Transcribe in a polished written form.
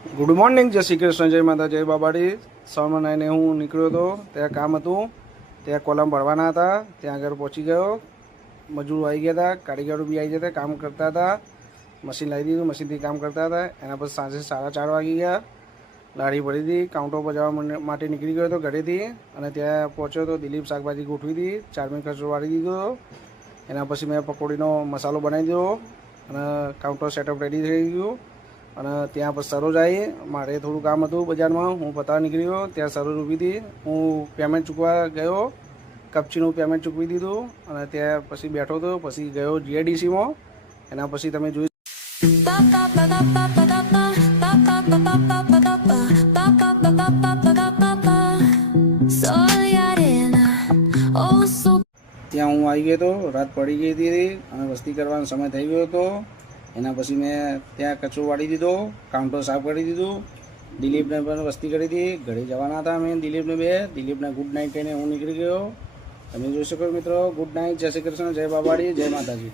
Good morning, જય શ્રી કૃષ્ણ, જય માતા, જય બાબાડી. સવારમાં નાઈને હું નીકળ્યો હતો, ત્યાં કામ હતું, ત્યાં કોલમ ભરવાના હતા, ત્યાં આગળ પહોંચી ગયો. મજૂરો આવી ગયા હતા, કારીગરો બી આવી ગયા હતા, કામ કરતા હતા. મશીન લાવી દીધું, મશીનથી કામ કરતા હતા. એના પછી સાંજે 4:30 વાગી ગયા. લારી ભરી હતી, કાઉન્ટર પર જવા માટે નીકળી ગયો હતો ઘરેથી, અને ત્યાં પહોંચ્યો તો દિલીપ શાકભાજી ગોઠવી હતી, ચારમી કચરો વાળી દીધો. એના પછી મેં પકોડીનો મસાલો બનાવી દીધો અને કાઉન્ટર સેટઅપ રેડી થઈ ગયું. અને ત્યાં પછી સરોજ આવી, મારે થોડું કામ હતું બજારમાં, હું પતાવવા નીકળ્યો. ત્યાં સરોજ ઊભી હતી, હું પેમેન્ટ ચૂકવા ગયો, કપચીનું પેમેન્ટ ચૂકવી દીધું અને ત્યાં પછી બેઠો હતો. પછી ગયો જીઆઈડીસીમાં. એના પછી તમે જોઈ ત્યાં હું આવી ગયો હતો. રાત પડી ગઈ હતી અને વસ્તી કરવાનો સમય થઈ ગયો હતો. એના પછી મેં ત્યાં કચરો વાળી દીધો, કાઉન્ટર સાફ કરી દીધું. દિલીપને પણ વસ્તી કરી હતી, ઘરે જવાના હતા અમે દિલીપને દિલીપને ગુડ નાઇટ કહીને હું નીકળી ગયો. તમે જોઈ શકો મિત્રો. ગુડ નાઇટ, જય શ્રી કૃષ્ણ, જય બાબાડી, જય માતાજી.